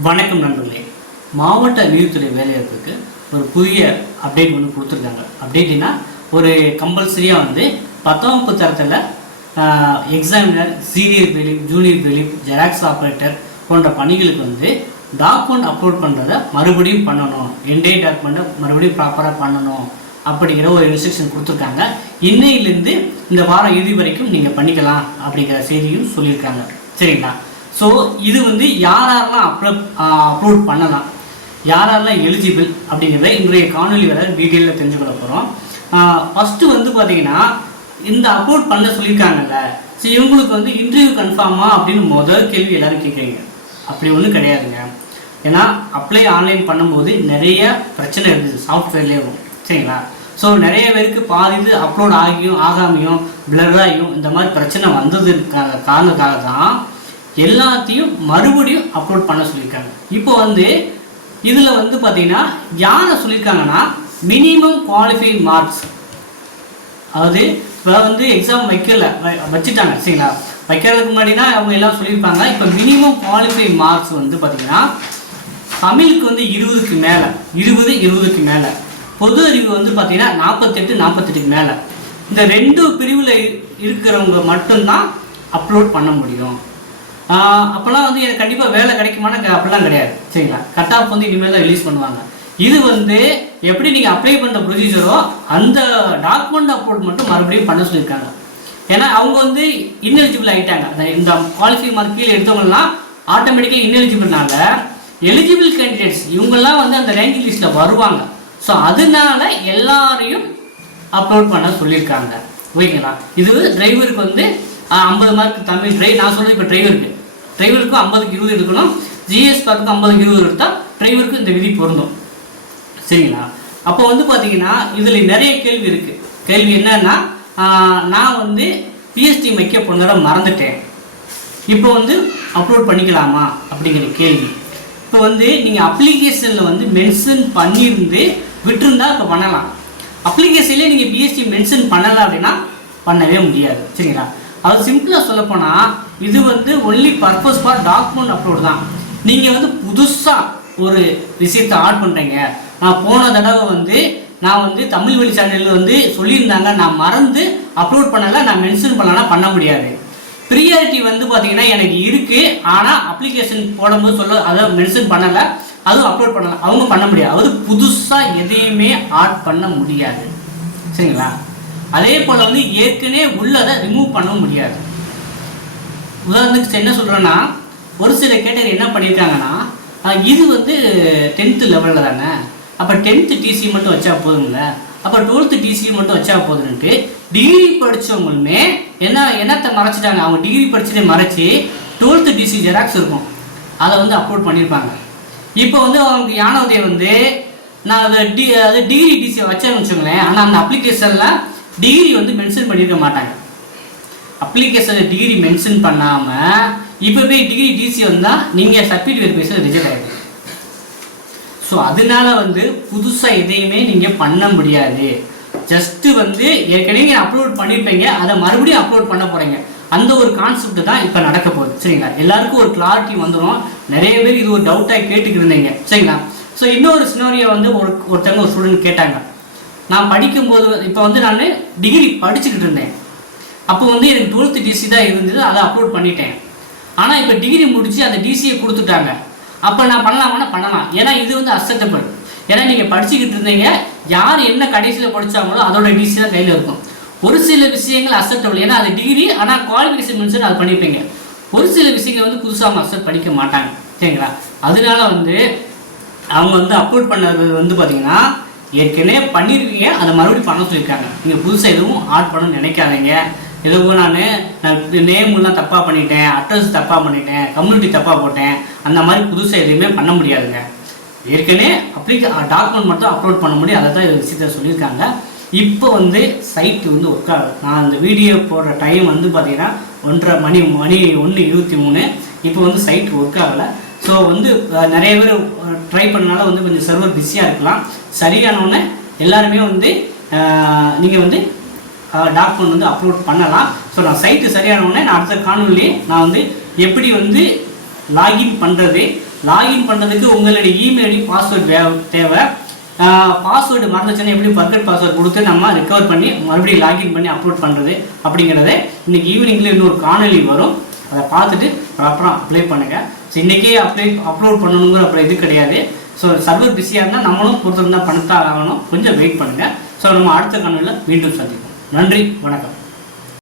வணக்கம் நண்பர்களே. மாவட்ட நீதித்துறை வேலைவாய்ப்புக்கு ஒரு புதிய அப்டேட் ஒன்று கொடுத்துருக்காங்க. அப்டேட்னா ஒரு கம்பல்சரியாக வந்து பத்தாம் வகுப்பு தரத்தில் எக்ஸாமினர் சீனியர் பிலிப் ஜூனியர் பிலிப் ஜெராக்ஸ் ஆப்ரேட்டர் போன்ற பணிகளுக்கு வந்து டாக்குமெண்ட் அப்லோட் பண்ணுறதை மறுபடியும் பண்ணணும். என்டே டாக்குமெண்ட்டை மறுபடியும் ப்ராப்பராக பண்ணணும் அப்படிங்கிற ஒரு இன்ஸ்ட்ரக்ஷன் கொடுத்துருக்காங்க. இன்னையிலேருந்து இந்த வாரம் இறுதி வரைக்கும் நீங்கள் பண்ணிக்கலாம் அப்படிங்கிற செய்தியும் சொல்லியிருக்காங்க. சரிங்களா? ஸோ இது வந்து யார் யாரெல்லாம் அப்லோ அப்லோட் பண்ணலாம்? யார் யாரெல்லாம் எலிஜிபிள் அப்படிங்கிறத இன்றைய காணொலி வர டீட்டெயிலில் தெரிஞ்சுக்கொள்ள போகிறோம் ஃபஸ்ட்டு வந்து பார்த்தீங்கன்னா இந்த அப்லோட் பண்ண சொல்லியிருக்காங்கல்ல ஸோ இவங்களுக்கு வந்து இன்டர்வியூ கன்ஃபார்மா அப்படின்னு முதல் கேள்வி எல்லாரும் கேட்குறீங்க அப்படி ஒன்றும் கிடையாதுங்க. ஏன்னா அப்ளை ஆன்லைன் பண்ணும்போது நிறைய பிரச்சனை இருக்குது. சாஃப்ட்வேர்லேயும் சரிங்களா? ஸோ நிறைய பேருக்கு பாதி இது அப்லோட் ஆகியும் ஆகாமையும் பிளராகியும் இந்த மாதிரி பிரச்சனை வந்ததுக்காக காரணத்துக்காக தான் எல்லாத்தையும் மறுபடியும் அப்லோட் பண்ண சொல்லியிருக்காங்க. இப்போ வந்து இதில் வந்து பார்த்தீங்கன்னா யாரை சொல்லியிருக்காங்கன்னா மினிமம் குவாலிஃபை மார்க்ஸ் அதாவது இப்போ வந்து எக்ஸாம் வைக்கல வ- வச்சுட்டாங்க சரிங்களா? வைக்கிறதுக்கு முன்னாடி தான் அவங்க எல்லாம் சொல்லியிருப்பாங்க. இப்போ மினிமம் குவாலிஃபை மார்க்ஸ் வந்து பார்த்தீங்கன்னா தமிழுக்கு வந்து இருபதுக்கு மேலே இருபது இருபதுக்கு மேலே. பொது அறிவு வந்து பார்த்தீங்கன்னா நாற்பத்தெட்டு நாற்பத்தெட்டுக்கு மேலே. இந்த ரெண்டு பிரிவில் இருக்கிறவங்க மட்டும்தான் அப்லோட் பண்ண முடியும். அப்போல்லாம் வந்து எனக்கு கண்டிப்பாக வேலை கிடைக்குமான்னு க- அப்படிலாம் கிடையாது. சரிங்களா? கட் ஆஃப் வந்து இனிமேல் தான் ரிலீஸ் பண்ணுவாங்க. இது வந்து எப்படி நீங்கள் அப்ளை பண்ணுற ப்ரொசீஜரோ அந்த டாக்குமெண்ட் அப்லோட் மட்டும் மறுபடியும் பண்ண சொல்லியிருக்காங்க. ஏன்னா அவங்க வந்து இன்எலிஜிபிள் ஆகிட்டாங்க அந்த இந்த குவாலிஃபை மார்க் கீழே எடுத்தவங்கலாம் ஆட்டோமேட்டிக்காக இன்எலிஜிபிள்னால எலிஜிபிள் கேண்டிடேட்ஸ் இவங்கெல்லாம் வந்து அந்த ரேங்கிங் லிஸ்ட்டில் வருவாங்க. ஸோ அதனால எல்லாரையும் அப்லோட் பண்ண சொல்லியிருக்காங்க. ஓகேங்களா? இது டிரைவருக்கு வந்து ஐம்பது மார்க் தமிழ் டிரைவ் நான் சொல்கிறது இப்போ டிரைவருக்கு டிரைவருக்கு ஐம்பதுக்கு இருபது எடுக்கணும். ஜிஎஸ் பார்க்கு ஐம்பதுக்கு இருபது எடுத்தால் டிரைவருக்கு இந்த விதி பொருந்தும். சரிங்களா? அப்போ வந்து பார்த்தீங்கன்னா இதில் நிறைய கேள்வி இருக்குது கேள்வி என்னன்னா நான் வந்து பிஎஸ்டி மைக்க பொண்ணரை மறந்துட்டேன். இப்போ வந்து அப்லோட் பண்ணிக்கலாமா? அப்படிங்கிற கேள்வி. இப்போ வந்து நீங்கள் அப்ளிகேஷனில் வந்து மென்ஷன் பண்ணியிருந்து விட்டுருந்தா இப்போ பண்ணலாம். அப்ளிகேஷன்லேயே நீங்கள் பிஎஸ்டி மென்ஷன் பண்ணலை அப்படின்னா பண்ணவே முடியாது. சரிங்களா? அது சிம்பிளாக சொல்லப்போனால் இது வந்து only purpose for document upload தான். நீங்கள் வந்து புதுசாக ஒரு விஷயத்தை ஆட் பண்ணுறீங்க நான் போன தடவை வந்து நான் வந்து தமிழ் வழி சேனலில் வந்து சொல்லியிருந்தாங்க நான் மறந்து அப்லோட் பண்ணலை நான் மென்ஷன் பண்ணலன்னா பண்ண முடியாது. ப்ரியாரிட்டி வந்து பார்த்தீங்கன்னா எனக்கு இருக்குது ஆனால் அப்ளிகேஷன் போடும்போது சொல்ல அதை மென்ஷன் பண்ணலை அதுவும் அப்லோட் பண்ணல. அவங்க பண்ண முடியாது. அதாவது புதுசாக எதையுமே ஆட் பண்ண முடியாது. சரிங்களா? அதே போல் வந்து ஏற்கனவே உள்ளதை ரிமூவ் பண்ணவும் முடியாது. உதாரணத்துக்கு என்ன சொல்கிறேன்னா ஒரு சில கேட்டகரி என்ன பண்ணியிருக்காங்கன்னா இது வந்து டென்த்து லெவலில் தானே. அப்போ டென்த்து டிசி மட்டும் வச்சா போதும்ல. அப்போ டுவெல்த்து டிசி மட்டும் வச்சா போதுன்ட்டு டிகிரி படித்தவங்களுமே என்ன என்னத்தை மறைச்சிட்டாங்க? அவங்க டிகிரி படிச்சதே மறைச்சி டுவெல்த்து டிசி ஜெராக்ஸ் இருக்கும். அதை வந்து அப்லோட் பண்ணியிருப்பாங்க இப்போ வந்து அவங்க யானவதே வந்து நான் அதை டி அது டிகிரி டிசி வச்சேன்னு வச்சுக்கோங்களேன். ஆனால் அந்த அப்ளிகேஷனில் டிகிரி வந்து மென்ஷன் பண்ணியிருக்க மாட்டாங்க. அப்ளிகேஷனில் டிகிரி மென்ஷன் பண்ணாமல் இப்போ போய் டிகிரி டிசி வந்தால் நீங்கள் சர்டிஃபிகேட் வெரிஃபிகேஷன் ரிஜெக்ட் ஆகிடுது ஸோ அதனால வந்து புதுசாக எதையுமே நீங்கள் பண்ண முடியாது. ஜஸ்ட்டு வந்து ஏற்கனவே நீங்கள் அப்லோட் பண்ணியிருப்பீங்க அதை மறுபடியும் அப்லோட் பண்ண போகிறீங்க அந்த ஒரு கான்செப்ட் தான் இப்போ நடக்க போகுது. சரிங்களா? எல்லாருக்கும் ஒரு கிளாரிட்டி வந்துடும் நிறைய பேர் இது ஒரு டவுட்டாக கேட்டுக்கிட்டு இருந்தீங்க. சரிங்களா? ஸோ இன்னொரு சினாரியை வந்து ஒரு ஒருத்தவங்க ஒரு ஸ்டூடெண்ட் கேட்டாங்க. நான் படிக்கும்போது இப்போ வந்து நான் டிகிரி படிச்சுக்கிட்டு இருந்தேன். அப்போ வந்து எனக்கு டுவெல்த்து டிசி தான் இருந்தது அதை அப்லோட் பண்ணிட்டேன். ஆனால் இப்போ டிகிரி முடித்து அந்த டிசியை கொடுத்துட்டாங்க. அப்போ நான் பண்ணலாமானா பண்ணலாம். ஏன்னா இது வந்து அக்செப்டபிள் ஏன்னா நீங்கள் படிச்சுக்கிட்டு இருந்தீங்க யார் என்ன கடைசியில் படிச்சாங்களோ அதோட டிசி தான் கையில் இருக்கும். ஒரு சில விஷயங்கள் அக்செப்டபிள் ஏன்னா அது டிகிரி ஆனால் குவாலிஃபிகேஷன் மென்ஷன் அது பண்ணிப்பீங்க. ஒரு சில விஷயங்கள் வந்து புதுசாக அவங்க அக்செப்ட் பண்ணிக்க மாட்டாங்க. சரிங்களா? அதனால வந்து அவங்க வந்து அப்லோட் பண்ணது வந்து பார்த்தீங்கன்னா ஏற்கனவே பண்ணியிருக்கீங்க அதை மறுபடியும் பண்ண சொல்லியிருக்காங்க. நீங்கள் புதுசாக எதுவும் ஆட் பண்ணணும்னு நினைக்காதீங்க. எதுவும் நான் நான் நேம்லாம் தப்பாக பண்ணிட்டேன் அட்ரஸ் தப்பாக பண்ணிட்டேன் கம்யூனிட்டி தப்பாக போட்டேன் அந்த மாதிரி புதுசாக எதுவுமே பண்ண முடியாதுங்க. ஏற்கனவே அப்ளிகே டாக்குமெண்ட் மட்டும் அப்லோட் பண்ண முடியும் அதை தான் விஷயத்த சொல்லியிருக்காங்க. இப்போ வந்து சைட் வந்து ஒர்க் ஆகுது. நான் அந்த வீடியோ போடுற டைம் வந்து பார்த்தீங்கன்னா ஒன்றரை மணி மணி ஒன்று இருபத்தி மூணு. இப்போ வந்து சைட் ஒர்க் ஆகலை. ஸோ வந்து நிறைய பேர் ட்ரை பண்ணனால வந்து கொஞ்சம் சர்வர் பிஸியாக இருக்கலாம். சரியானவுடனே எல்லாருமே வந்து நீங்கள் வந்து டாக்குமெண்ட் வந்து அப்லோட் பண்ணலாம். ஸோ நான் சைட்டு சரியான உடனே நான் அடுத்த காணொலியே நான் வந்து எப்படி வந்து லாகின் பண்ணுறது லாகின் பண்ணுறதுக்கு உங்களுடைய இமெயில் ஐடி பாஸ்வேர்டு தேவை. பாஸ்வேர்டு மறந்துச்சுன்னா எப்படி பர்கட் பாஸ்வேர்டு கொடுத்து நம்ம ரெக்கவர் பண்ணி மறுபடியும் லாகின் பண்ணி அப்லோட் பண்ணுறது அப்படிங்கிறத இன்னைக்கு ஈவினிங்கில் இன்னொரு காணொலி வரும். அதை பார்த்துட்டு ப்ராப்பராக அப்ளை பண்ணுங்கள் ஸோ இன்றைக்கே அப்ளை அப்லோட் பண்ணணுங்கிற அப்புறம் இது கிடையாது. ஸோ சர்வர் பிஸியாக இருந்தால் நம்மளும் பொறுத்திருந்தால் பண்ணத்தான் ஆகணும். கொஞ்சம் வெயிட் பண்ணுங்கள் ஸோ நம்ம அடுத்த காணொலியில் மீண்டும் சந்திப்போம். நன்றி வணக்கம்.